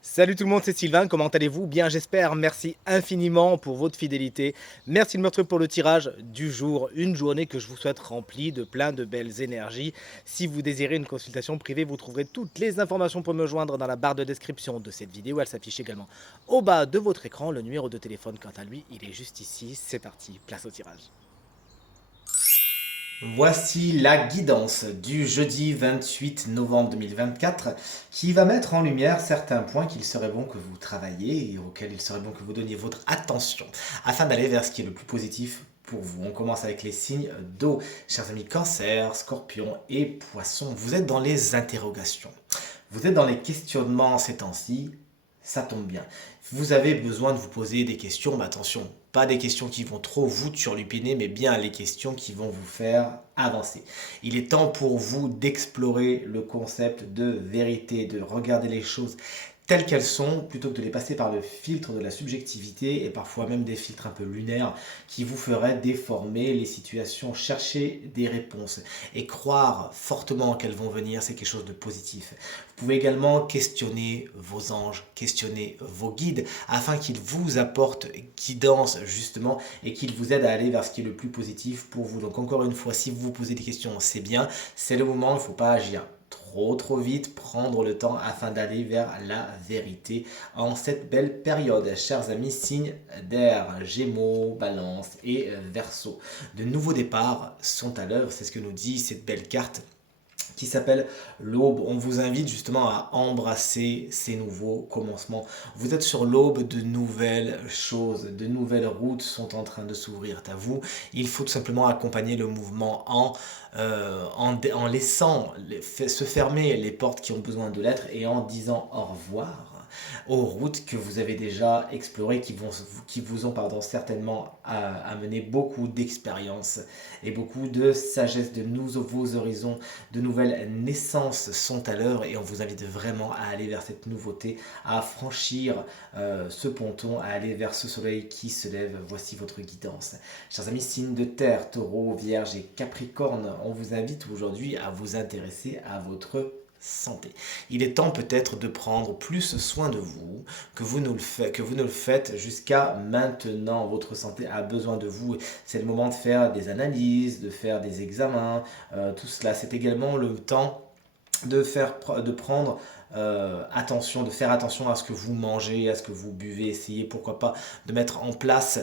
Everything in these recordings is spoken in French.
Salut tout le monde, c'est Sylvain, comment allez-vous? Bien j'espère, merci infiniment pour votre fidélité. Merci de me retrouver pour le tirage du jour, une journée que je vous souhaite remplie de plein de belles énergies. Si vous désirez une consultation privée, vous trouverez toutes les informations pour me joindre dans la barre de description de cette vidéo. Elle s'affiche également au bas de votre écran. Le numéro de téléphone, quant à lui, il est juste ici. C'est parti, place au tirage. Voici la guidance du jeudi 28 novembre 2024 qui va mettre en lumière certains points qu'il serait bon que vous travailliez et auxquels il serait bon que vous donniez votre attention afin d'aller vers ce qui est le plus positif pour vous. On commence avec les signes d'eau. Chers amis Cancer, Scorpion et Poisson, vous êtes dans les interrogations. Vous êtes dans les questionnements ces temps-ci. Ça tombe bien. Vous avez besoin de vous poser des questions, mais attention, pas des questions qui vont trop vous turlupiner, mais bien les questions qui vont vous faire avancer. Il est temps pour vous d'explorer le concept de vérité, de regarder les choses telles qu'elles sont, plutôt que de les passer par le filtre de la subjectivité et parfois même des filtres un peu lunaires qui vous feraient déformer les situations, chercher des réponses et croire fortement qu'elles vont venir, c'est quelque chose de positif. Vous pouvez également questionner vos anges, questionner vos guides afin qu'ils vous apportent guidance justement et qu'ils vous aident à aller vers ce qui est le plus positif pour vous. Donc encore une fois, si vous vous posez des questions, c'est bien, c'est le moment, il ne faut pas agir trop vite, prendre le temps afin d'aller vers la vérité en cette belle période. Chers amis, signes d'air, Gémeaux, Balance et Verseau. De nouveaux départs sont à l'œuvre, c'est ce que nous dit cette belle carte qui s'appelle l'aube. On vous invite justement à embrasser ces nouveaux commencements. Vous êtes sur l'aube de nouvelles choses, de nouvelles routes sont en train de s'ouvrir à vous. Il faut tout simplement accompagner le mouvement en laissant se fermer les portes qui ont besoin de l'être et en disant au revoir aux routes que vous avez déjà explorées, qui vous ont certainement amené beaucoup d'expérience et beaucoup de sagesse, de nouveaux horizons, de nouvelles naissances sont à l'heure et on vous invite vraiment à aller vers cette nouveauté, à franchir ce ponton, à aller vers ce soleil qui se lève. Voici votre guidance. Chers amis, signes de terre, taureau, vierge et capricorne, on vous invite aujourd'hui à vous intéresser à votre santé. Il est temps peut-être de prendre plus soin de vous que vous ne le faites jusqu'à maintenant. Votre santé a besoin de vous. C'est le moment de faire des analyses, de faire des examens, tout cela. C'est également le temps de prendre attention, de faire attention à ce que vous mangez, à ce que vous buvez. Essayez pourquoi pas de mettre en place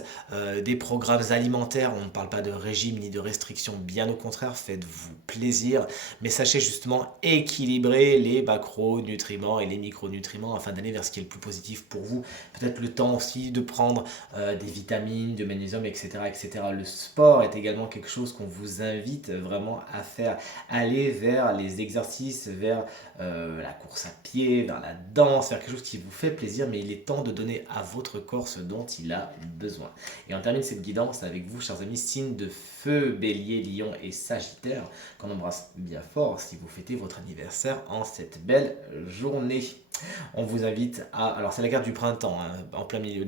des programmes alimentaires. On ne parle pas de régime ni de restriction, bien au contraire, faites-vous plaisir. Mais sachez justement équilibrer les macronutriments et les micronutriments afin d'aller vers ce qui est le plus positif pour vous. Peut-être le temps aussi de prendre des vitamines, du magnésium, etc., etc. Le sport est également quelque chose qu'on vous invite vraiment à faire. Aller vers les exercices, vers la course à pied, vers la danse, vers quelque chose qui vous fait plaisir, mais il est temps de donner à votre corps ce dont il a besoin. Et on termine cette guidance avec vous, chers amis, signes de feu, bélier, lion et sagittaire, qu'on embrasse bien fort si vous fêtez votre anniversaire en cette belle journée. On vous invite à... Alors c'est la carte du printemps, hein, en plein milieu.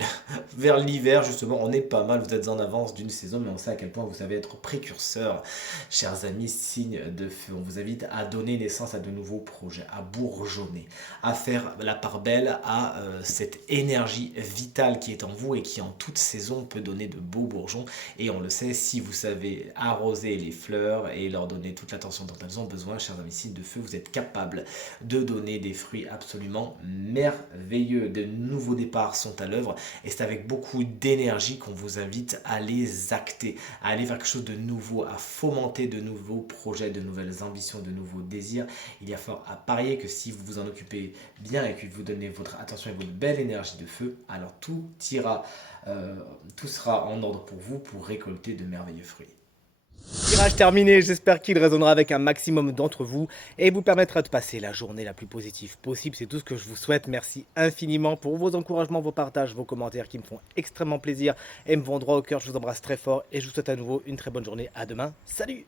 Vers l'hiver, justement, on est pas mal, vous êtes en avance d'une saison, mais on sait à quel point vous savez être précurseur. Chers amis, signes de feu, on vous invite à donner naissance à de nouveaux projets, à bourgeonner, à faire la part belle à cette énergie vitale qui est en vous et qui en toute saison peut donner de beaux bourgeons. Et on le sait, si vous savez arroser les fleurs et leur donner toute l'attention dont elles ont besoin, chers amis, signes de feu, vous êtes capable de donner des fruits absolument merveilleux. De nouveaux départs sont à l'œuvre et c'est avec beaucoup d'énergie qu'on vous invite à les acter, à aller vers quelque chose de nouveau, à fomenter de nouveaux projets, de nouvelles ambitions, de nouveaux désirs. Il y a fort à parier que si vous vous en occupez bien et que vous donnez votre attention et votre belle énergie de feu, alors tout sera en ordre pour vous pour récolter de merveilleux fruits. Tirage terminé, j'espère qu'il résonnera avec un maximum d'entre vous et vous permettra de passer la journée la plus positive possible. C'est tout ce que je vous souhaite. Merci infiniment pour vos encouragements, vos partages, vos commentaires qui me font extrêmement plaisir et me vont droit au cœur. Je vous embrasse très fort et je vous souhaite à nouveau une très bonne journée. À demain. Salut!